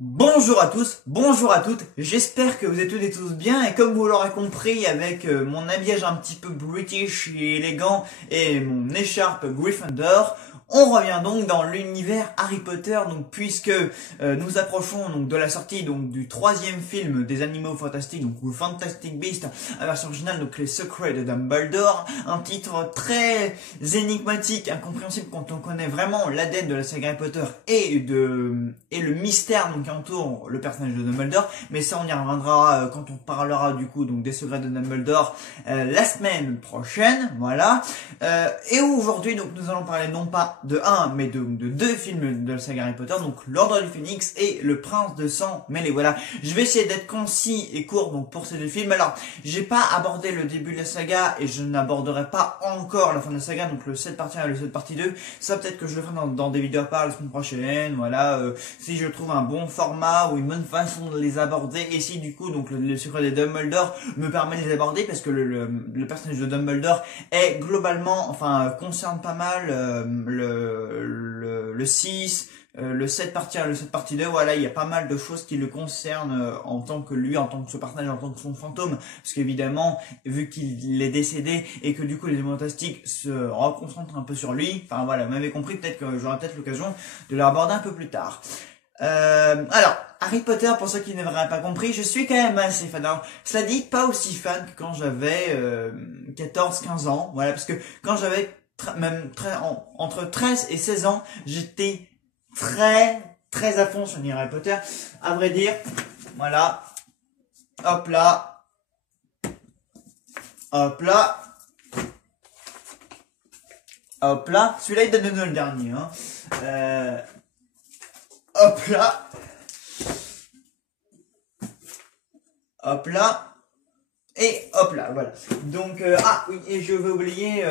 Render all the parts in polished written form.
Bonjour à tous, bonjour à toutes, j'espère que vous êtes toutes et tous bien et comme vous l'aurez compris avec mon habillage un petit peu british et élégant et mon écharpe Gryffindor, on revient donc dans l'univers Harry Potter donc puisque nous approchons donc de la sortie donc du troisième film des Animaux Fantastiques donc ou Fantastic Beasts à version originale donc Les Secrets de Dumbledore, un titre très énigmatique, incompréhensible quand on connaît vraiment l'ADN de la saga Harry Potter et le mystère donc qui entoure le personnage de Dumbledore, mais ça on y reviendra quand on parlera du coup donc des secrets de Dumbledore la semaine prochaine, voilà. Et aujourd'hui donc nous allons parler non pas de un mais de deux films de la saga Harry Potter, donc l'Ordre du Phénix et Le Prince de Sang Mêlé. Voilà, je vais essayer d'être concis et court donc pour ces deux films. Alors j'ai pas abordé le début de la saga et je n'aborderai pas encore la fin de la saga, donc le 7 partie 1 et le 7 partie 2. Ça peut-être que je le ferai dans des vidéos à part la semaine prochaine, voilà, si je trouve un bon format ou une bonne façon de les aborder, et si du coup donc le secret des Dumbledore me permet de les aborder, parce que le personnage de Dumbledore est globalement, enfin concerne pas mal le 6, le 7 partie 1, le 7 partie 2, voilà, il y a pas mal de choses qui le concernent en tant que lui, en tant que ce personnage, en tant que son fantôme, parce qu'évidemment, vu qu'il est décédé et que du coup les Animaux Fantastiques se reconcentrent un peu sur lui, enfin voilà, vous m'avez compris, peut-être que j'aurai peut-être l'occasion de l'aborder un peu plus tard. Alors, Harry Potter, pour ceux qui n'auraient pas compris, je suis quand même assez fan. Alors, cela dit, pas aussi fan que quand j'avais 14-15 ans, voilà, parce que quand j'avais entre 13 et 16 ans, j'étais très à fond sur Harry Potter, à vrai dire, voilà, hop là, hop là, hop là, celui-là il donne le dernier, hein. Hop là, hop là, et hop là, voilà. Donc, ah oui, et je vais oublier,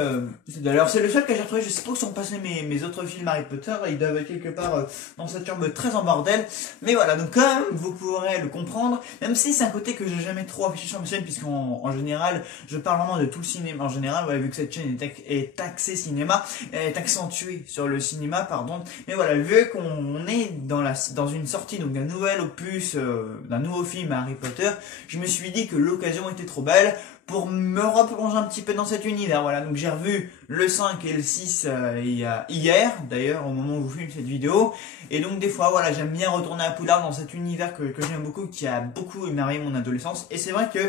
d'ailleurs c'est le seul que j'ai retrouvé, je sais pas où sont passés mes autres films Harry Potter, ils doivent être quelque part dans cette chambre très en bordel, mais voilà, donc comme vous pourrez le comprendre, même si c'est un côté que j'ai jamais trop affiché sur ma chaîne, puisqu'en général, je parle vraiment de tout le cinéma en général, ouais, vu que cette chaîne est axée cinéma, est accentuée sur le cinéma, pardon, mais voilà, vu qu'on est dans une sortie, donc d'un nouvel opus, d'un nouveau film à Harry Potter, je me suis dit que l'occasion était trop belle pour me replonger un petit peu dans cet univers. Voilà, donc j'ai revu le 5 et le 6 hier, d'ailleurs, au moment où je vous filme cette vidéo. Et donc des fois, voilà, j'aime bien retourner à Poudlard dans cet univers que j'aime beaucoup, qui a beaucoup émerveillé mon adolescence. Et c'est vrai que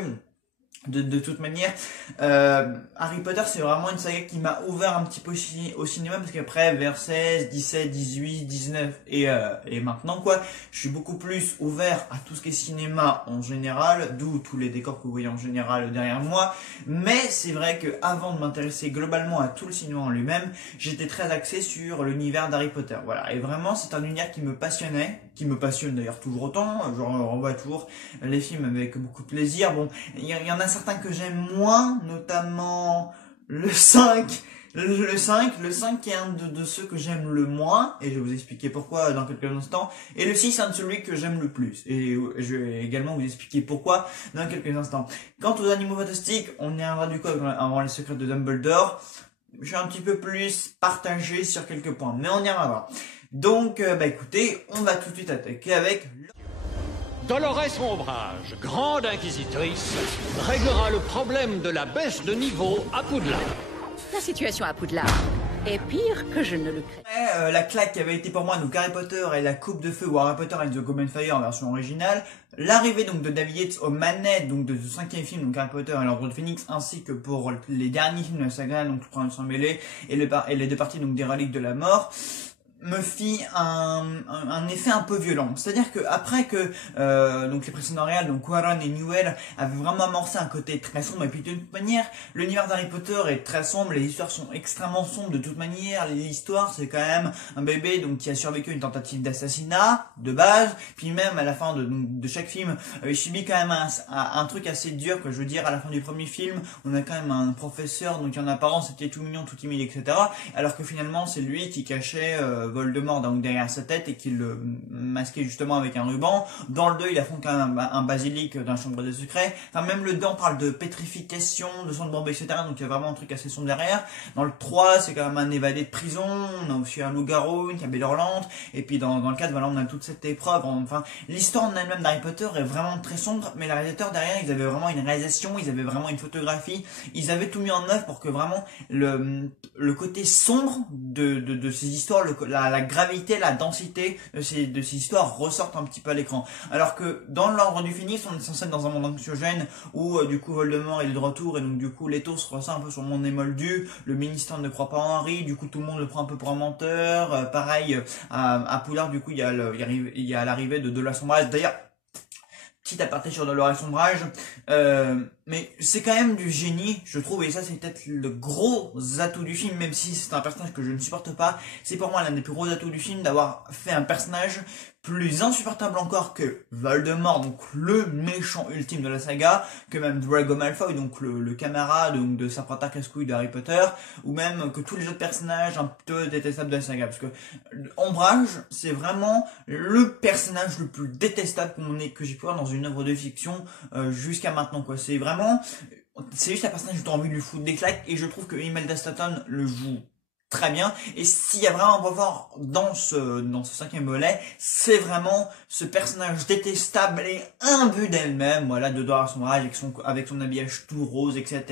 de toute manière, Harry Potter c'est vraiment une saga qui m'a ouvert un petit peu au cinéma, parce qu'après vers 16, 17, 18, 19 et maintenant quoi, je suis beaucoup plus ouvert à tout ce qui est cinéma en général, d'où tous les décors que vous voyez en général derrière moi. Mais c'est vrai que avant de m'intéresser globalement à tout le cinéma en lui-même, j'étais très axé sur l'univers d'Harry Potter. Voilà, et vraiment c'est un univers qui me passionnait, qui me passionne d'ailleurs toujours autant. Je revois toujours les films avec beaucoup de plaisir. Bon, il y en a certains que j'aime moins, notamment le 5, le 5 qui est un de ceux que j'aime le moins, et je vais vous expliquer pourquoi dans quelques instants, et le 6 est un de celui que j'aime le plus, et je vais également vous expliquer pourquoi dans quelques instants. Quant aux Animaux Fantastiques, on y reviendra du coup avant les secrets de Dumbledore, je suis un petit peu plus partagé sur quelques points, mais on y reviendra. Donc, bah écoutez, on va tout de suite attaquer avec Dolores Ombrage, grande inquisitrice, réglera le problème de la baisse de niveau à Poudlard. La situation à Poudlard est pire que je ne le crée. la claque qui avait été pour moi donc Harry Potter et la coupe de feu, ou Harry Potter and the Goblet of Fire en version originale, l'arrivée donc de David Yates aux manettes donc de ce cinquième film donc Harry Potter et l'Ordre du Phénix, ainsi que pour les derniers films de la saga donc Le Prince de Sang Mêlé et les deux parties donc des Reliques de la Mort, me fit un effet un peu violent. C'est-à-dire que après que donc les précédents réals, donc Quaron et Newell, avaient vraiment amorcé un côté très sombre, et puis de toute manière, l'univers d'Harry Potter est très sombre, les histoires sont extrêmement sombres de toute manière. L'histoire, c'est quand même un bébé donc qui a survécu à une tentative d'assassinat de base, puis même à la fin de chaque film, il subit quand même un truc assez dur, que je veux dire, à la fin du premier film, on a quand même un professeur donc qui en apparence était tout mignon, tout timide, etc. Alors que finalement, c'est lui qui cachait Voldemort donc derrière sa tête et qu'il le masquait justement avec un ruban. Dans le 2, il affronte quand même un basilic dans la chambre des secrets. Enfin, même le 2, on parle de pétrification, de sang de bombe, etc. Donc il y a vraiment un truc assez sombre derrière. Dans le 3, c'est quand même un évadé de prison. On a aussi un loup-garou, une cabelle hurlante. Et puis dans le 4, voilà, on a toute cette épreuve. Enfin, l'histoire en elle-même d'Harry Potter est vraiment très sombre, mais les réalisateurs derrière, ils avaient vraiment une réalisation, ils avaient vraiment une photographie, ils avaient tout mis en œuvre pour que vraiment le côté sombre de ces histoires, la gravité, la densité de ces histoires ressortent un petit peu à l'écran. Alors que dans l'ordre du Phénix, on est censé être dans un monde anxiogène où du coup Voldemort il est de retour et donc du coup Leto se ressent un peu sur le monde des Moldus, le ministère ne croit pas en Harry, du coup tout le monde le prend un peu pour un menteur, pareil à Poudlard du coup il y a l'arrivée de Dolores Umbridge. D'ailleurs, petit aparté sur Dolores Umbridge, mais c'est quand même du génie, je trouve, et ça c'est peut-être le gros atout du film, même si c'est un personnage que je ne supporte pas. C'est pour moi l'un des plus gros atouts du film d'avoir fait un personnage plus insupportable encore que Voldemort, donc le méchant ultime de la saga, que même Draco Malfoy, donc le camarade donc de Serpentard Casse-Couille de Harry Potter, ou même que tous les autres personnages un peu détestables de la saga, parce que Umbridge, c'est vraiment le personnage le plus détestable que j'ai pu voir dans une œuvre de fiction jusqu'à maintenant, quoi. C'est juste un personnage où tu as envie de lui foutre des claques, et je trouve que Imelda Staunton le joue très bien, et s'il y a vraiment un point fort dans ce cinquième volet, c'est vraiment ce personnage détestable et imbu d'elle-même, voilà, de Dolores Umbridge avec son habillage tout rose, etc.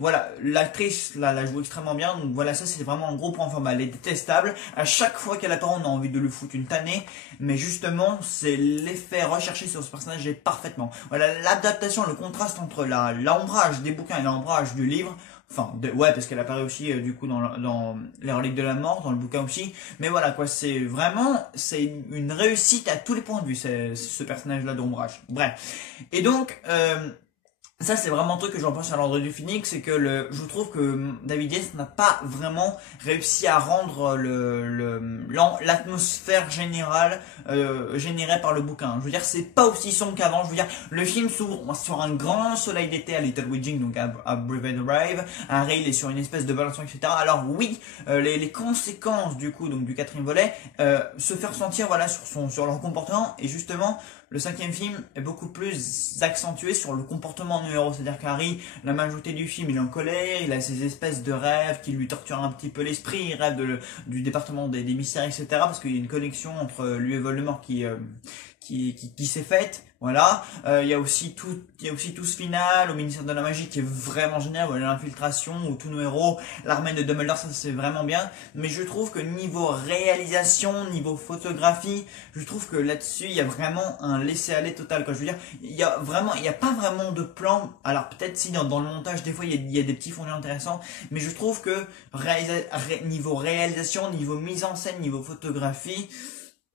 Voilà, l'actrice la joue extrêmement bien, donc voilà, ça c'est vraiment un gros point fort. Elle est détestable, à chaque fois qu'elle apparaît on a envie de lui foutre une tannée, mais justement c'est l'effet recherché sur ce personnage est parfaitement. Voilà, l'adaptation, le contraste entre l'ombrage des bouquins et l'ombrage du livre. Enfin, ouais, parce qu'elle apparaît aussi du coup dans les reliques de la mort, dans le bouquin aussi. Mais voilà quoi, c'est une réussite à tous les points de vue, ce personnage-là d'Ombrage. Bref. Et donc, ça c'est vraiment un truc que je reproche à l'ordre du Phénix, c'est que je trouve que David Yates n'a pas vraiment réussi à rendre l'atmosphère générale générée par le bouquin. Je veux dire, c'est pas aussi sombre qu'avant. Je veux dire, le film s'ouvre sur un grand soleil d'été à Little Wedding, donc à Brevard Drive. Harry il est sur une espèce de balancier, etc. Alors oui, les conséquences du coup donc du quatrième volet se faire sentir voilà sur leur comportement, et justement le cinquième film est beaucoup plus accentué sur le comportement du héros, c'est-à-dire qu'Harry, la majorité du film, il est en colère, il a ces espèces de rêves qui lui torturent un petit peu l'esprit, il rêve du département des mystères, etc. parce qu'il y a une connexion entre lui et Voldemort qui s'est faite. Voilà, il y a aussi tout ce final au ministère de la magie qui est vraiment génial, voilà, l'infiltration où tous nos héros, l'armée de Dumbledore, ça c'est vraiment bien, mais je trouve que niveau réalisation, niveau photographie, je trouve que là-dessus il y a vraiment un laisser-aller total, quoi. Je veux dire, il y a pas vraiment de plan, alors peut-être si dans le montage des fois il y a des petits fondus intéressants, mais je trouve que niveau réalisation, niveau mise en scène, niveau photographie,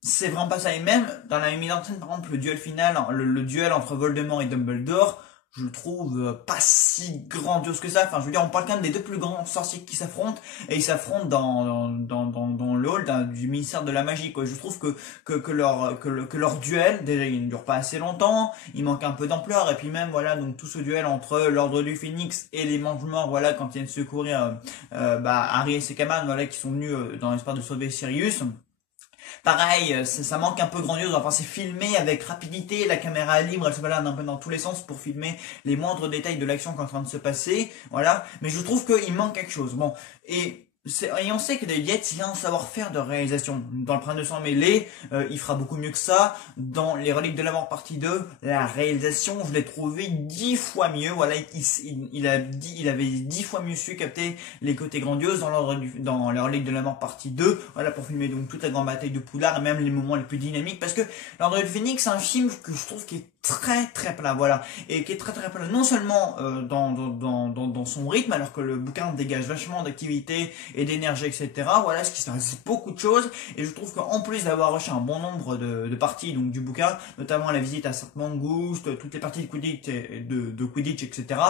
c'est vraiment pas ça. Et même dans la mise en scène, par exemple, le duel final, le duel entre Voldemort et Dumbledore, je le trouve pas si grandiose que ça. Enfin, je veux dire, on parle quand même des deux plus grands sorciers qui s'affrontent, et ils s'affrontent dans le hall du ministère de la magie, quoi. Je trouve que leur duel, déjà, il ne dure pas assez longtemps, il manque un peu d'ampleur, et puis même, voilà, donc tout ce duel entre l'ordre du Phénix et les Mange-Morts, voilà, quand ils viennent secourir, Harry et ses camarades, voilà, qui sont venus dans l'espoir de sauver Sirius. Pareil, ça manque un peu grandiose, enfin c'est filmé avec rapidité, la caméra est libre, elle se balade un peu dans tous les sens pour filmer les moindres détails de l'action qui est en train de se passer, voilà, mais je trouve qu'il manque quelque chose. Bon, et on sait que David Yates, il a un savoir-faire de réalisation. Dans Le Prince de Sang Mêlé, il fera beaucoup mieux que ça. Dans Les Reliques de la Mort partie 2, la réalisation, je l'ai trouvé 10 fois mieux. Voilà, il avait 10 fois mieux su capter les côtés grandioses dans Les Reliques de la Mort partie 2. Voilà, pour filmer donc toute la grande bataille de Poudlard et même les moments les plus dynamiques. Parce que L'Ordre du Phénix, c'est un film que je trouve qui est très très plat, voilà, et qui est très très plat, non seulement dans son rythme, alors que le bouquin dégage vachement d'activité et d'énergie, etc. Voilà, ce qui se passe beaucoup de choses, et je trouve qu'en plus d'avoir reçu un bon nombre de parties donc du bouquin, notamment la visite à Sainte-Mangouste, toutes les parties de Quidditch, etc.,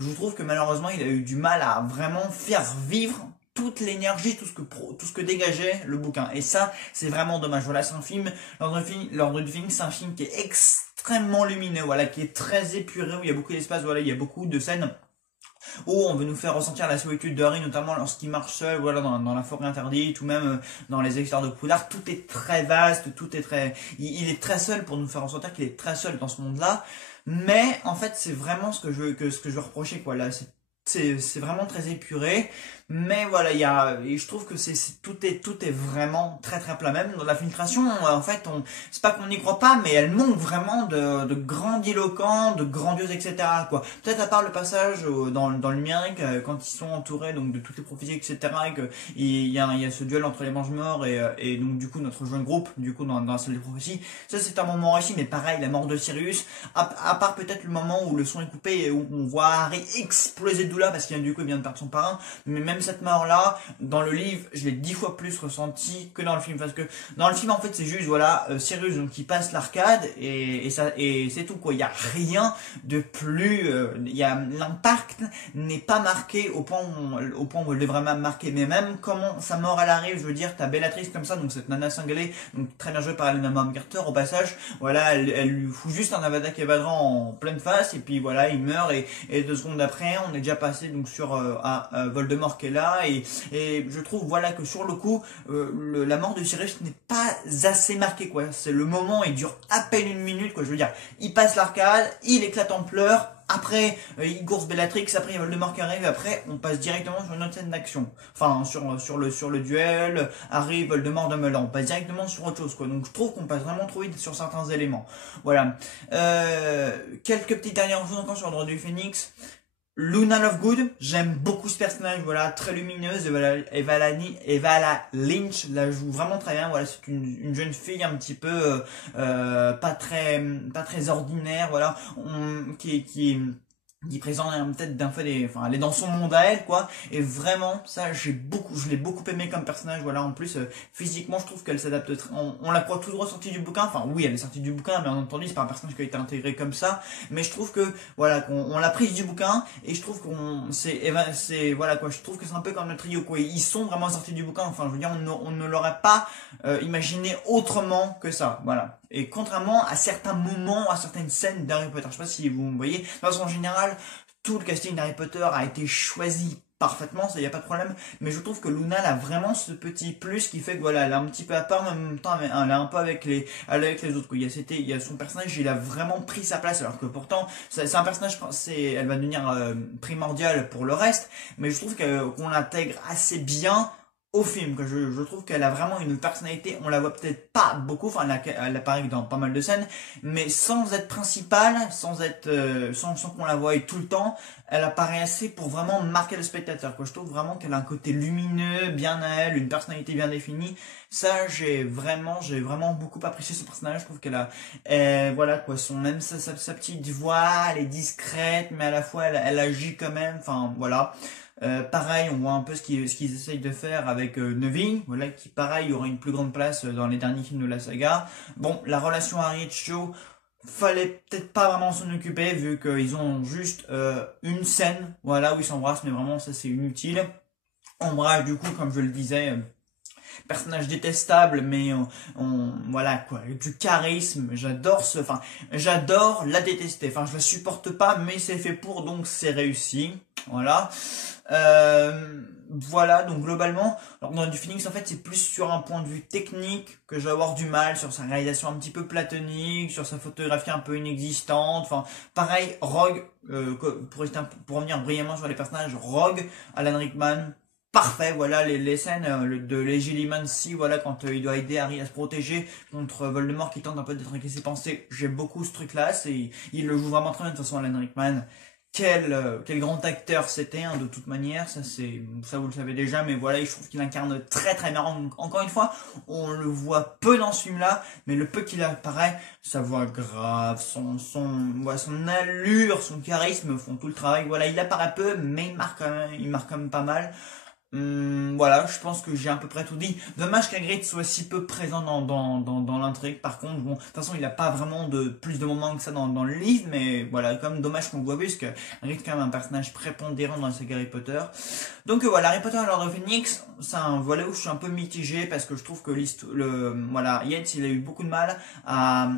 je trouve que malheureusement il a eu du mal à vraiment faire vivre toute l'énergie, tout ce que dégageait le bouquin. Et ça, c'est vraiment dommage. Voilà, c'est un film, L'Ordre du Phénix, c'est un film qui est extrêmement lumineux, voilà, qui est très épuré, où il y a beaucoup d'espace, voilà, il y a beaucoup de scènes où on veut nous faire ressentir la solitude de Harry, notamment lorsqu'il marche seul, voilà, dans la forêt interdite, ou même dans les extérieurs de Poudlard. Tout est très vaste, tout est très, il est très seul pour nous faire ressentir qu'il est très seul dans ce monde-là. Mais en fait, c'est vraiment ce que je veux reprocher, quoi. Là, c'est vraiment très épuré, mais voilà, et je trouve que tout est vraiment très très plat. Même dans la filtration, en fait, c'est pas qu'on n'y croit pas, mais elle manque vraiment de grandiloquent, de grandiose, etc., quoi. Peut-être à part le passage dans le numérique, quand ils sont entourés donc de toutes les prophéties, etc., et que il y a ce duel entre les Mange-Morts et donc du coup notre jeune groupe, du coup dans la salle des prophéties, ça c'est un moment réussi. Mais pareil, la mort de Sirius, à part peut-être le moment où le son est coupé et où on voit Harry exploser de douleur parce qu'il du coup il vient de perdre son parrain, mais même cette mort là dans le livre je l'ai 10 fois plus ressenti que dans le film, parce que dans le film en fait c'est juste voilà, Sirius donc qui passe l'arcade et c'est tout, quoi. Il y a rien de plus, l'impact n'est pas marqué au point où on le devrait même marquer. Mais même comment sa mort elle arrive, je veux dire, t'as Bellatrix comme ça, donc cette nana cinglée, donc très bien jouée par Helena Bonham Carter, au passage, voilà, elle lui fout juste un Avada Kedavra en pleine face et puis voilà, il meurt et 2 secondes après on est déjà passé donc sur Voldemort qui est là, et je trouve voilà que sur le coup la mort de Sirius n'est pas assez marquée, quoi. C'est le moment, il dure à peine 1 minute, quoi. Je veux dire, il passe l'arcade, il éclate en pleurs, après il course Bellatrix, après il y a Voldemort qui arrive, après on passe directement sur une autre scène d'action, enfin sur le duel Harry Voldemort Dumbledore, on passe directement sur autre chose, quoi. Donc je trouve qu'on passe vraiment trop vite sur certains éléments, voilà. Quelques petites dernières choses encore sur Ordre du Phénix. Luna Lovegood, j'aime beaucoup ce personnage, voilà, très lumineuse, Evala Lynch la joue vraiment très bien, voilà, c'est une jeune fille un petit peu pas très ordinaire, voilà, qui présente peut-être d'un fait elle est dans son monde à elle, quoi, et vraiment ça je l'ai beaucoup aimé comme personnage, voilà. En plus physiquement je trouve qu'elle s'adapte on la croit tout droit sortie du bouquin, enfin oui elle est sortie du bouquin, bien entendu c'est pas un personnage qui a été intégré comme ça, mais je trouve que voilà qu'on l'a prise du bouquin, et je trouve c'est voilà, quoi, je trouve que c'est un peu comme le trio, quoi. Ils sont vraiment sortis du bouquin, enfin je veux dire on ne l'aurait pas imaginé autrement que ça, voilà. Et contrairement à certains moments, à certaines scènes d'Harry Potter, je sais pas si vous me voyez, de façon générale, tout le casting d'Harry Potter a été choisi parfaitement, ça y a pas de problème, mais je trouve que Luna elle a vraiment ce petit plus qui fait que voilà, elle est un petit peu à part, mais en même temps elle est un peu avec les autres, quoi. Il y a son personnage, il a vraiment pris sa place, alors que pourtant c'est un personnage, elle va devenir primordiale pour le reste, mais je trouve qu'on l'intègre assez bien au film, que je trouve qu'elle a vraiment une personnalité. On la voit peut-être pas beaucoup, enfin elle apparaît dans pas mal de scènes, mais sans être principale, sans qu'on la voie tout le temps, elle apparaît assez pour vraiment marquer le spectateur, quoi. Je trouve vraiment qu'elle a un côté lumineux, bien à elle, une personnalité bien définie. Ça, j'ai vraiment beaucoup apprécié ce personnage. Je trouve qu'elle a, voilà, quoi, même sa petite voix, elle est discrète, mais à la fois elle agit quand même, enfin voilà. Pareil, on voit un peu ce qu'ils essayent de faire avec Neville, voilà, qui pareil aura une plus grande place dans les derniers films de la saga. Bon, la relation Harry et Cho, fallait peut-être pas vraiment s'en occuper, vu qu'ils ont juste une scène, voilà, où ils s'embrassent, mais vraiment ça c'est inutile. Ombrage, du coup, comme je le disais, personnage détestable, mais voilà, quoi, du charisme, j'adore la détester, enfin je la supporte pas, mais c'est fait pour, donc c'est réussi, voilà. Voilà, donc globalement, dans du Phoenix, en fait, c'est plus sur un point de vue technique que je vais avoir du mal, sur sa réalisation un petit peu platonique, sur sa photographie un peu inexistante, enfin, pareil, Rogue, pour revenir brièvement sur les personnages, Rogue, Alan Rickman, parfait, voilà, les scènes de Legilimency, voilà, quand il doit aider Harry à se protéger contre Voldemort qui tente un peu d'être ses pensées, j'aime beaucoup ce truc-là, il le joue vraiment très bien. De toute façon, Alan Rickman, quel grand acteur c'était, hein, de toute manière, ça vous le savez déjà, mais voilà, je trouve qu'il incarne très très bien. Encore une fois, on le voit peu dans ce film-là, mais le peu qu'il apparaît, sa voix grave, son allure, son charisme font tout le travail. Voilà, il apparaît peu, mais il marque quand même pas mal. Voilà, je pense que j'ai à peu près tout dit. Dommage qu'Hagrid soit si peu présent dans l'intrigue. Par contre, bon, de toute façon, il n'a pas vraiment plus de moments que ça dans le livre, mais voilà, comme dommage qu'on le voit, puisque Hagrid est quand même un personnage prépondérant dans la saga Harry Potter. Donc voilà, Harry Potter et l'Ordre du Phénix, c'est un volet où je suis un peu mitigé parce que je trouve que voilà, Yates, il a eu beaucoup de mal à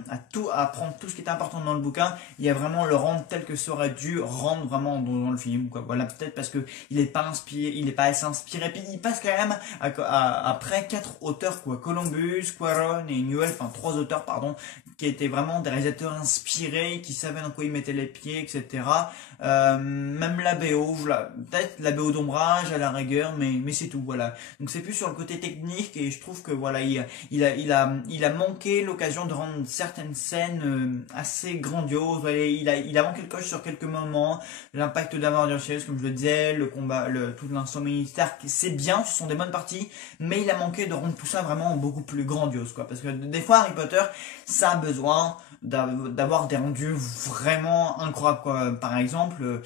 prendre tout ce qui était important dans le bouquin et à vraiment le rendre tel que ça aurait dû rendre vraiment dans le film, quoi. Voilà, peut-être parce que il est pas inspiré, il est pas assez inspiré, puis il passe quand même après 4 auteurs, quoi, Columbus, Cuarón et Newell, enfin 3 auteurs, pardon, qui étaient vraiment des réalisateurs inspirés, qui savaient dans quoi ils mettaient les pieds, etc. Même la BO, peut-être la BO d'Ombrage à la rigueur, mais c'est tout, voilà. Donc c'est plus sur le côté technique et je trouve que voilà, il a manqué l'occasion de rendre certaines scènes assez grandioses. Voilà, il a manqué le coche sur quelques moments. L'impact d'Amor Sirius, comme je le disais, le combat, tout l'instant militaire, c'est bien, ce sont des bonnes parties, mais il a manqué de rendre tout ça vraiment beaucoup plus grandiose, quoi. Parce que des fois Harry Potter, ça a besoin d'avoir des rendus vraiment incroyables, quoi. Par exemple,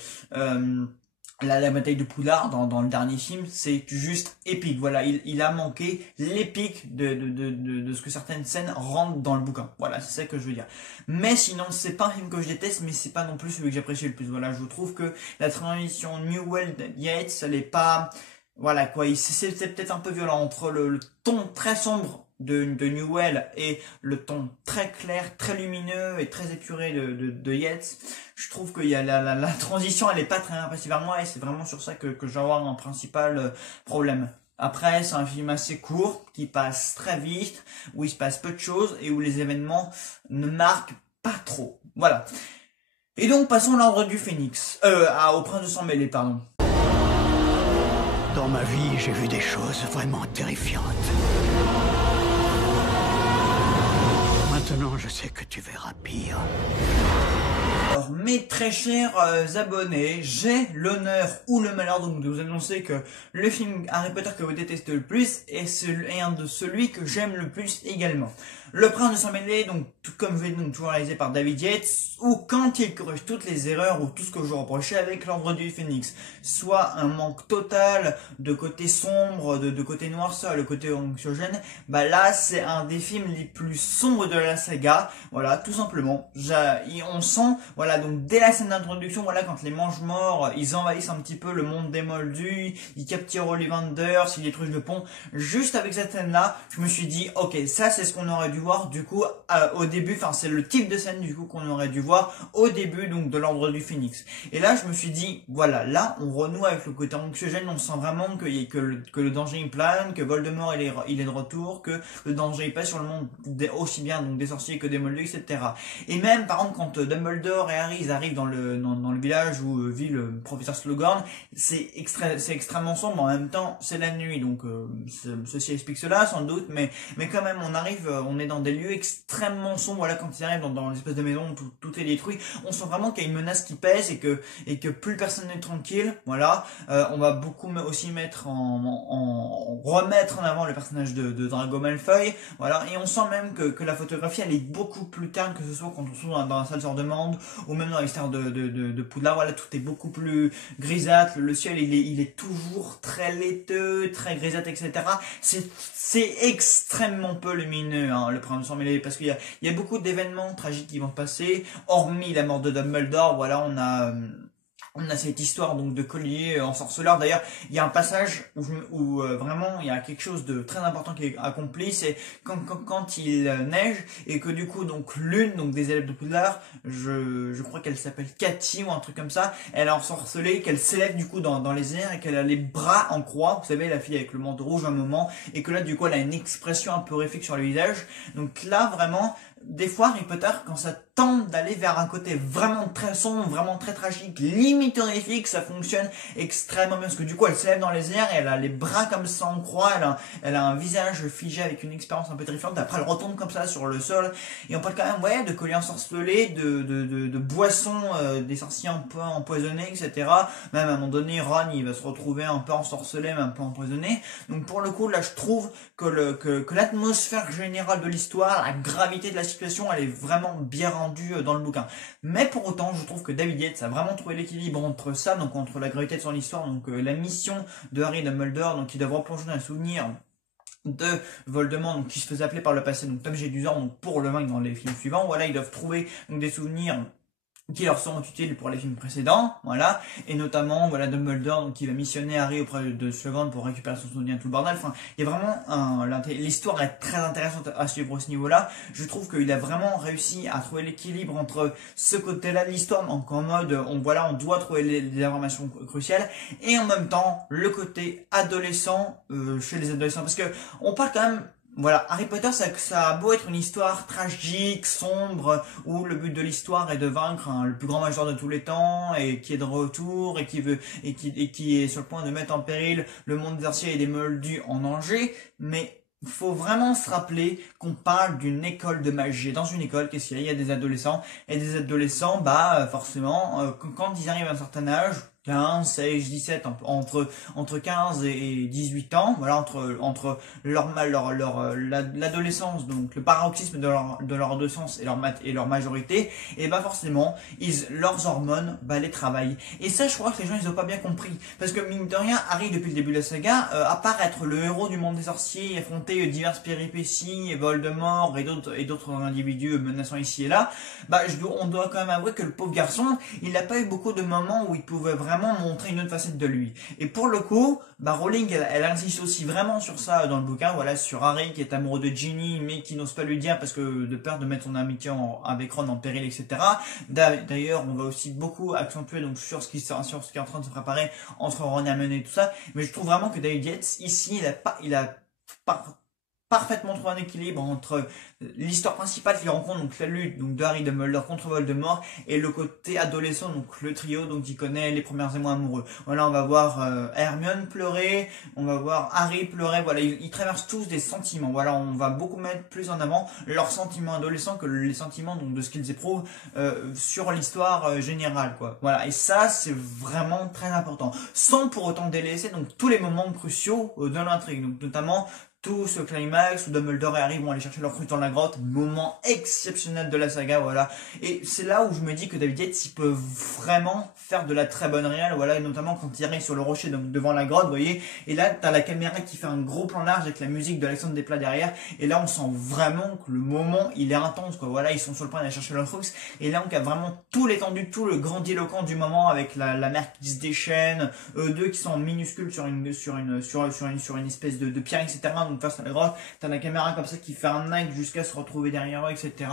la bataille de Poudlard dans le dernier film, c'est juste épique. Voilà, il a manqué l'épique de ce que certaines scènes rendent dans le bouquin. Voilà, c'est ça que je veux dire. Mais sinon, c'est pas un film que je déteste, mais c'est pas non plus celui que j'apprécie le plus. Voilà, je trouve que la transition Newell Yates, elle est pas, voilà quoi, c'est peut-être un peu violent entre le ton très sombre de Newell et le ton très clair, très lumineux et très épuré de Yates. Je trouve qu'il y a la transition, elle est pas très bien passée vers moi et c'est vraiment sur ça que je vais avoir un principal problème. Après, c'est un film assez court, qui passe très vite, où il se passe peu de choses et où les événements ne marquent pas trop. Voilà. Et donc, passons à l'Ordre du Phénix. Au Prince de Sang Mêlé, pardon. Dans ma vie, j'ai vu des choses vraiment terrifiantes. Maintenant, je sais que tu verras pire. Alors, mes très chers abonnés, j'ai l'honneur ou le malheur donc de vous annoncer que le film Harry Potter que vous détestez le plus est un de celui que j'aime le plus également. Le Prince de Sang Mêlé, donc tout comme je l'ai donc toujours réalisé par David Yates, ou quand il corrige toutes les erreurs ou tout ce que je reprochais avec l'Ordre du Phénix, soit un manque total de côté sombre, de côté noirceur, le côté anxiogène, bah là c'est un des films les plus sombres de la saga, voilà, tout simplement. On sent, voilà, donc dès la scène d'introduction, voilà, quand les Mange-Morts, ils envahissent un petit peu le monde des Moldus, ils capturent Ollivander, ils détruisent le pont, juste avec cette scène-là, je me suis dit, ok, ça c'est ce qu'on aurait dû voir du coup au début, enfin c'est le type de scène du coup qu'on aurait dû voir au début donc de l'Ordre du Phénix. Et là je me suis dit voilà, là on renoue avec le côté anxiogène, on sent vraiment que le danger il plane, que Voldemort il est de retour, que le danger il passe sur le monde aussi bien donc des sorciers que des moldus, etc. Et même par exemple quand Dumbledore et Harry ils arrivent dans le village où vit le professeur Slughorn, c'est extrêmement sombre, en même temps c'est la nuit, donc ceci explique cela sans doute, mais quand même on est dans des lieux extrêmement sombres. Voilà, quand ils arrivent dans l'espèce de maison où tout est détruit, on sent vraiment qu'il y a une menace qui pèse et que plus personne n'est tranquille. Voilà, on va beaucoup aussi remettre en avant le personnage de Drago Malfoy. Voilà, et on sent même que la photographie elle est beaucoup plus terne, que ce soit quand on se trouve dans la salle de demande ou même dans l'extérieur de Poudlard. Voilà, tout est beaucoup plus grisâtre. Le ciel il est toujours très laiteux, très grisâtre, etc. C'est extrêmement peu lumineux, hein, le Prince de Sang Mêlé, parce qu'il y a beaucoup d'événements tragiques qui vont se passer, hormis la mort de Dumbledore. Voilà, on a cette histoire donc de collier ensorceleur. D'ailleurs, il y a un passage où vraiment il y a quelque chose de très important qui est accompli, c'est quand il neige et que du coup donc l'une donc des élèves de Poudlard, je crois qu'elle s'appelle Cathy ou un truc comme ça, elle a ensorcelé, qu'elle s'élève du coup dans les airs et qu'elle a les bras en croix, vous savez la fille avec le manteau rouge à un moment, et que là du coup elle a une expression un peu horrifique sur le visage. Donc là vraiment, des fois Harry Potter, quand ça tente d'aller vers un côté vraiment très sombre, vraiment très tragique, limite horrifique, ça fonctionne extrêmement bien, parce que du coup elle s'élève dans les airs et elle a les bras comme ça en croix, elle a un visage figé avec une expérience un peu terrifiante. Après elle retombe comme ça sur le sol, et on parle quand même de colliers ensorcelés, de boissons des sorciers un peu empoisonnés, etc. Même à un moment donné Ron il va se retrouver un peu ensorcelé, même un peu empoisonné. Donc pour le coup là je trouve que l'atmosphère générale de l'histoire, la gravité de la situation, elle est vraiment bien rendue dans le bouquin. Mais pour autant, je trouve que David Yates a vraiment trouvé l'équilibre entre ça, donc entre la gravité de son histoire, donc la mission de Harry Dumbledore, donc qui doit replonger dans les souvenirs de Voldemort, donc qui se faisait appeler par le passé donc Tom Jedusor, donc pour le vaincre dans les films suivants. Voilà, ils doivent trouver donc des souvenirs qui leur sont utiles pour les films précédents, voilà, et notamment, voilà, Dumbledore, donc, qui va missionner Harry auprès de Slughorn pour récupérer son souvenir, tout le bordel, enfin, il y a vraiment l'histoire est très intéressante à suivre à ce niveau-là, je trouve qu'il a vraiment réussi à trouver l'équilibre entre ce côté-là de l'histoire, donc en mode, on doit trouver les informations cruciales, et en même temps, le côté adolescent, chez les adolescents, parce que, on parle quand même, voilà, Harry Potter, ça a beau être une histoire tragique, sombre, où le but de l'histoire est de vaincre le plus grand majeur de tous les temps, et qui est de retour, et qui est sur le point de mettre en péril le monde des sorciers et des moldus en danger, mais il faut vraiment se rappeler qu'on parle d'une école de magie. Dans une école, qu'est-ce qu'il y a? Il y a des adolescents, et des adolescents, forcément, quand ils arrivent à un certain âge, 15, 16, 17, entre 15 et 18 ans, voilà, entre l'adolescence, donc le paroxysme de leur adolescence et leur majorité, et forcément, leurs hormones, les travaillent. Et ça, je crois que les gens, ils ont pas bien compris. Parce que, mine de rien, Harry, depuis le début de la saga, à part être le héros du monde des sorciers, affronter diverses péripéties, et Voldemort, et d'autres individus menaçants ici et là, on doit quand même avouer que le pauvre garçon, il n'a pas eu beaucoup de moments où il pouvait vraiment montrer une autre facette de lui. Et pour le coup, Rowling, elle insiste aussi vraiment sur ça dans le bouquin, voilà, sur Harry qui est amoureux de Ginny, mais qui n'ose pas lui dire parce que de peur de mettre son amitié avec Ron en péril, etc. D'ailleurs, on va aussi beaucoup accentuer donc sur ce qui est en train de se préparer entre Ron et Hermione et tout ça. Mais je trouve vraiment que David Yates, ici, il a parfaitement trouvé un équilibre entre l'histoire principale qu'il rencontre, donc la lutte donc de Harry Dumbledore contre Voldemort, et le côté adolescent, donc le trio donc qui connaît les premiers émois amoureux. Voilà, on va voir Hermione pleurer, on va voir Harry pleurer, voilà, ils traversent tous des sentiments. Voilà, on va beaucoup mettre plus en avant leurs sentiments adolescents que les sentiments donc de ce qu'ils éprouvent sur l'histoire générale, quoi. Voilà, et ça c'est vraiment très important, sans pour autant délaisser donc tous les moments cruciaux de l'intrigue, donc notamment tout ce climax où Dumbledore et Harry vont aller chercher leur truc dans la grotte, moment exceptionnel de la saga, voilà. Et c'est là où je me dis que David Yates, il peut vraiment faire de la très bonne réal, voilà, et notamment quand il arrive sur le rocher, donc devant la grotte, vous voyez, et là, t'as la caméra qui fait un gros plan large avec la musique d'Alexandre Desplat derrière, et là, on sent vraiment que le moment, il est intense, quoi, voilà, ils sont sur le point d'aller chercher leur truc, et là, on a vraiment tout l'étendue, tout le grandiloquent du moment, avec la mer qui se déchaîne, eux deux qui sont minuscules sur une espèce de pierre, etc., donc face à la grotte, t'as la caméra comme ça qui fait un angle jusqu'à se retrouver derrière eux, etc.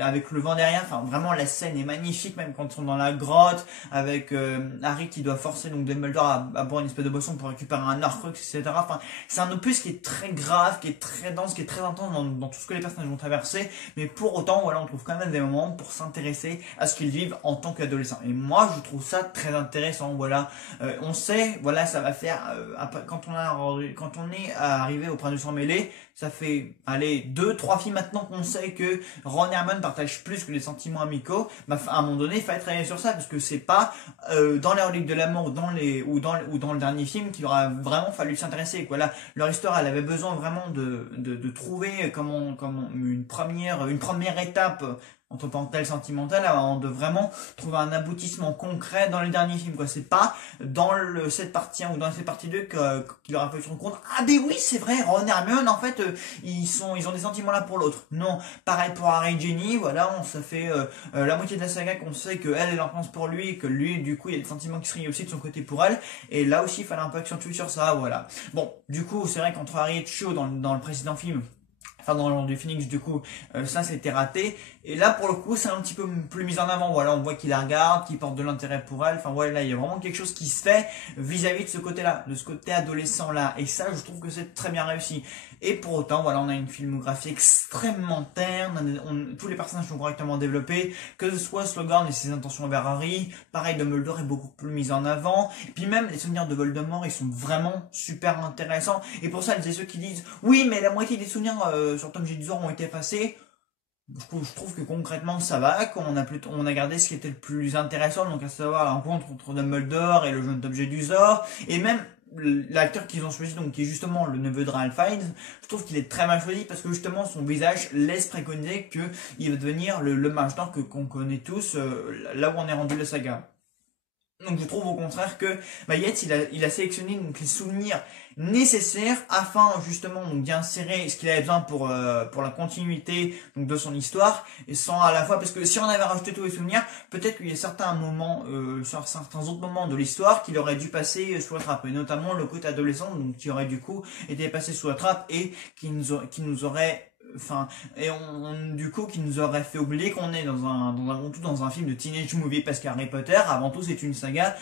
Avec le vent derrière, enfin vraiment la scène est magnifique, même quand ils sont dans la grotte, avec Harry qui doit forcer donc Dumbledore à boire une espèce de boisson pour récupérer un Horcrux, etc. Enfin, c'est un opus qui est très grave, qui est très dense, qui est très intense dans tout ce que les personnages vont traverser, mais pour autant, voilà, on trouve quand même des moments pour s'intéresser à ce qu'ils vivent en tant qu'adolescents. Et moi, je trouve ça très intéressant, voilà. On sait, voilà, ça va faire, quand on est arrivé auprès de son mêlée, ça fait, 2-3 films maintenant qu'on sait que Ron et Hermione partagent plus que les sentiments amicaux. À un moment donné, il fallait travailler sur ça, parce que c'est pas dans les reliques de l'amour ou dans le dernier film qu'il aura vraiment fallu s'intéresser. Voilà, leur histoire, elle avait besoin vraiment de trouver comment une première étape entre parenthèses sentimentale avant de vraiment trouver un aboutissement concret dans le dernier film, quoi. C'est pas dans cette partie 1 ou dans cette partie 2 qu'il aura fallu se rendre compte, ah ben oui, c'est vrai, Ron et Hermione, en fait, ils ont des sentiments l'un pour l'autre. Non, pareil pour Harry et Ginny, voilà, ça fait la moitié de la saga qu'on sait que elle en pense pour lui, et que lui, du coup, il y a des sentiments qui se rient aussi de son côté pour elle, et là aussi, il fallait un peu accentuer sur ça, voilà. Bon, du coup, c'est vrai qu'entre Harry et Cho dans le précédent film, dans l'ordre du Phoenix, du coup, ça c'était raté. Et là, pour le coup, c'est un petit peu plus mis en avant. Voilà, on voit qu'il la regarde, qu'il porte de l'intérêt pour elle. Enfin, voilà, il y a vraiment quelque chose qui se fait vis-à-vis de ce côté-là, de ce côté adolescent-là. Et ça, je trouve que c'est très bien réussi. Et pour autant, voilà, on a une filmographie extrêmement terne. Tous les personnages sont correctement développés. Que ce soit Slughorn et ses intentions envers Harry. Pareil, Dumbledore est beaucoup plus mis en avant. Et puis même, les souvenirs de Voldemort, ils sont vraiment super intéressants. Et pour ça, il y a ceux qui disent, oui, mais la moitié des souvenirs sur Tom Jedusor ont été effacés. Je trouve que concrètement ça va, on a gardé ce qui était le plus intéressant, donc à savoir la rencontre entre Dumbledore et le jeune Tom Jedusor, et même l'acteur qu'ils ont choisi, donc qui est justement le neveu de Ralph Fiennes, je trouve qu'il est très mal choisi parce que justement son visage laisse préconiser que il va devenir le mage d'or qu'on connaît tous, là où on est rendu la saga. Donc je trouve au contraire que Yates il a sélectionné donc les souvenirs nécessaires afin justement donc d'y insérer ce qu'il avait besoin pour la continuité donc de son histoire, et sans à la fois, parce que si on avait rajouté tous les souvenirs, peut-être qu'il y a certains moments sur certains autres moments de l'histoire qu'il aurait dû passer sous la trappe, et notamment le côté adolescent donc qui aurait du coup été passé sous la trappe et qui nous aurait du coup qui nous aurait fait oublier qu'on est dans un film de teenage movie, parce qu'Harry Potter avant tout c'est une saga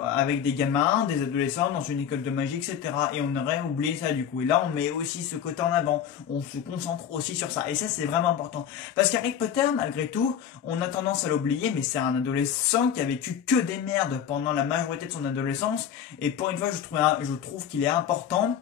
avec des gamins, des adolescents dans une école de magie, etc. Et on aurait oublié ça du coup, et là on met aussi ce côté en avant, on se concentre aussi sur ça, et ça c'est vraiment important, parce qu'Harry Potter malgré tout on a tendance à l'oublier, mais c'est un adolescent qui a vécu que des merdes pendant la majorité de son adolescence, et pour une fois je trouve qu'il est important.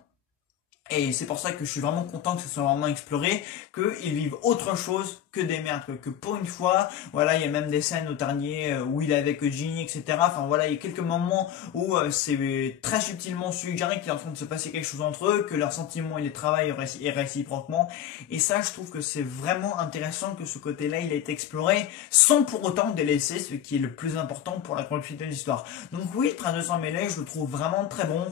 Et c'est pour ça que je suis vraiment content que ce soit vraiment exploré, qu'ils vivent autre chose que des merdes, que pour une fois, voilà, il y a même des scènes au dernier où il est avec Ginny, etc. Enfin voilà, il y a quelques moments où c'est très subtilement suggéré qu'il est en train de se passer quelque chose entre eux, que leurs sentiments et les travaillent réciproquement. Et ça, je trouve que c'est vraiment intéressant que ce côté-là, il est exploré, sans pour autant délaisser ce qui est le plus important pour la continuité de l'histoire. Donc oui, le Prince de Sang Mêlé, je le trouve vraiment très bon,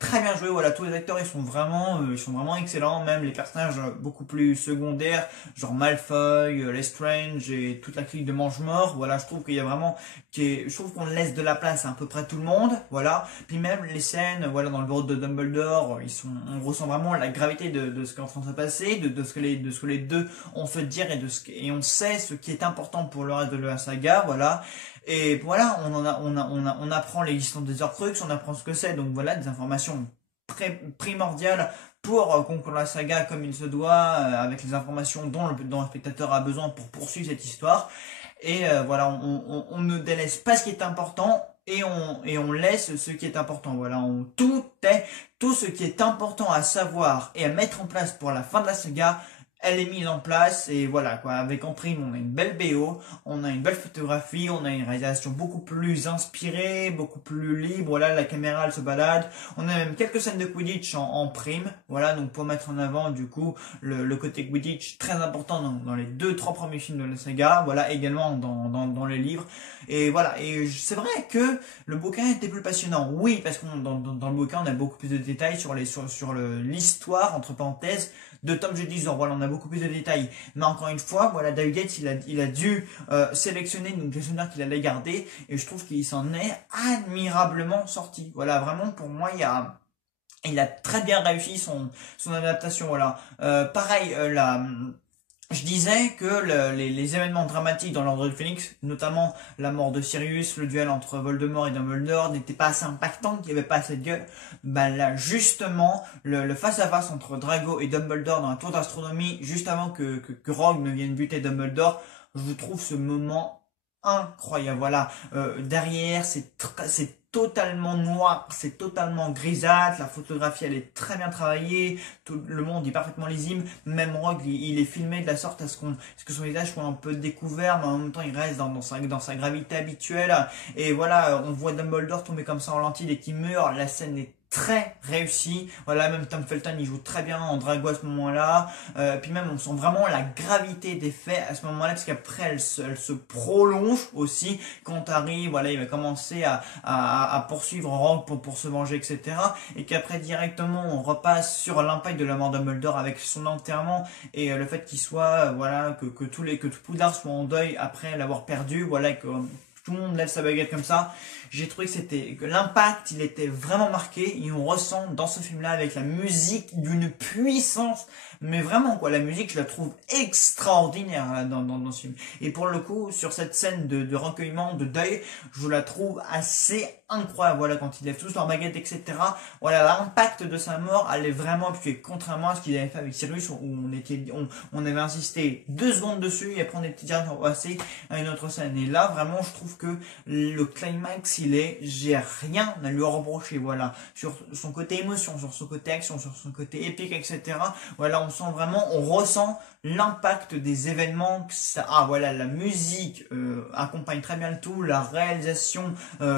très bien joué, voilà, tous les acteurs ils sont vraiment excellents, même les personnages beaucoup plus secondaires, genre Malfoy, Lestrange et toute la clique de Mange-Mort, voilà, je trouve qu'il y a vraiment, je trouve qu'on laisse de la place à peu près tout le monde, voilà, puis même les scènes, voilà, dans le bureau de Dumbledore, on ressent vraiment la gravité de ce qui est en train de se passer, de ce que les deux ont fait dire, et on sait ce qui est important pour le reste de la saga, voilà. Et voilà, on apprend l'existence des Horcruxes, on apprend ce que c'est, donc voilà, des informations primordiales pour conclure la saga comme il se doit, avec les informations dont le spectateur a besoin pour poursuivre cette histoire. Et voilà, on ne délaisse pas ce qui est important, et on laisse ce qui est important. Voilà, tout ce qui est important à savoir et à mettre en place pour la fin de la saga, elle est mise en place, et voilà quoi, avec en prime on a une belle BO, on a une belle photographie, on a une réalisation beaucoup plus inspirée, beaucoup plus libre, voilà, la caméra elle se balade, on a même quelques scènes de Quidditch en prime, voilà, donc pour mettre en avant du coup le côté Quidditch très important dans les 2-3 premiers films de la saga, voilà, également dans les livres, et voilà, et c'est vrai que le bouquin était plus passionnant, oui, parce que dans le bouquin on a beaucoup plus de détails sur l'histoire, entre parenthèses, de Tom Jedison, voilà, on a beaucoup plus de détails. Mais encore une fois, voilà, David Yates, il a dû sélectionner donc les souvenirs qu'il allait garder, et je trouve qu'il s'en est admirablement sorti. Voilà, vraiment pour moi, il a très bien réussi son adaptation. Voilà, pareil, je disais que les événements dramatiques dans l'Ordre du Phénix, notamment la mort de Sirius, le duel entre Voldemort et Dumbledore, n'étaient pas assez impactants, qu'il n'y avait pas assez de gueule. Ben là, justement, le face-à-face entre Drago et Dumbledore dans la tour d'astronomie, juste avant que Rogue ne vienne buter Dumbledore, je trouve ce moment incroyable. Voilà, derrière, c'est totalement noir, c'est totalement grisâtre, la photographie elle est très bien travaillée, tout le monde est parfaitement lisible, même Rogue il est filmé de la sorte à ce que son visage soit un peu découvert, mais en même temps il reste dans sa gravité habituelle, et voilà, on voit Dumbledore tomber comme ça en lentille et qui meurt, la scène est très réussi, voilà, même Tom Felton il joue très bien en Drago à ce moment-là, puis même on sent vraiment la gravité des faits à ce moment-là, parce qu'après elle se prolonge aussi quand Harry, voilà, il va commencer à poursuivre Rogue pour se venger, etc., et qu'après directement on repasse sur l'impact de la mort de Dumbledore avec son enterrement, et le fait qu'il soit, voilà, que tout Poudlard soit en deuil après l'avoir perdu, voilà, que tout le monde lève sa baguette comme ça. J'ai trouvé que l'impact, il était vraiment marqué, et on ressent dans ce film-là avec la musique d'une puissance, mais vraiment quoi, la musique je la trouve extraordinaire là, dans ce film. Et pour le coup, sur cette scène de recueillement, de deuil, je la trouve assez incroyable, voilà, quand ils lèvent tous leur baguette, etc. Voilà, l'impact de sa mort, elle est vraiment appuyée, contrairement à ce qu'il avait fait avec Sirius, où on avait insisté 2 secondes dessus, et après on était directement passé à une autre scène. Et là, vraiment, je trouve que le climax, j'ai rien à lui reprocher, voilà, sur son côté émotion, sur son côté action, sur son côté épique, etc. Voilà, on ressent l'impact des événements, voilà, la musique accompagne très bien le tout, la réalisation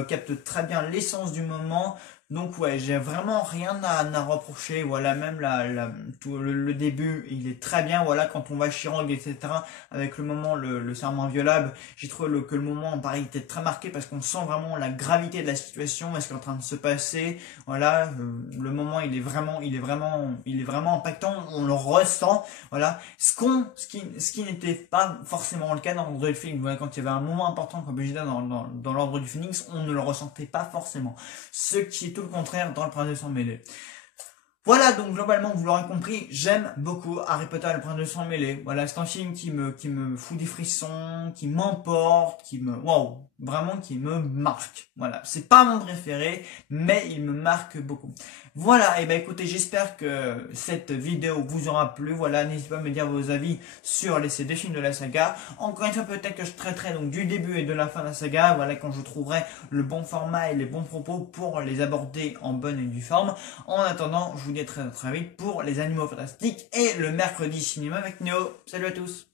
capte très bien l'essence du moment. Donc ouais, j'ai vraiment rien à reprocher. Voilà, même tout le début, il est très bien. Voilà, quand on va Chirang, etc. Avec le moment, le serment inviolable, j'ai trouvé que le moment, pareil, était très marqué parce qu'on sent vraiment la gravité de la situation, ce qui est en train de se passer. Voilà, le moment, il est vraiment impactant. On le ressent. Voilà, ce qui n'était pas forcément le cas dans le film. Voilà, quand il y avait un moment important comme Vegeta dans l'ordre du Phénix, on ne le ressentait pas forcément. Ce qui est tout le contraire dans le Prince de Sang Mêlé. Voilà, donc globalement, vous l'aurez compris, j'aime beaucoup Harry Potter et le Prince de Sang Mêlé. Voilà, c'est un film qui me fout des frissons, qui m'emporte, waouh, vraiment qui me marque. Voilà, c'est pas mon préféré, mais il me marque beaucoup. Voilà, et ben écoutez, j'espère que cette vidéo vous aura plu. Voilà, n'hésitez pas à me dire vos avis sur ces deux films de la saga. Encore une fois, peut-être que je traiterai donc du début et de la fin de la saga. Voilà, quand je trouverai le bon format et les bons propos pour les aborder en bonne et due forme. En attendant, je vous dis à très vite pour les Animaux Fantastiques et le mercredi cinéma avec Néo. Salut à tous!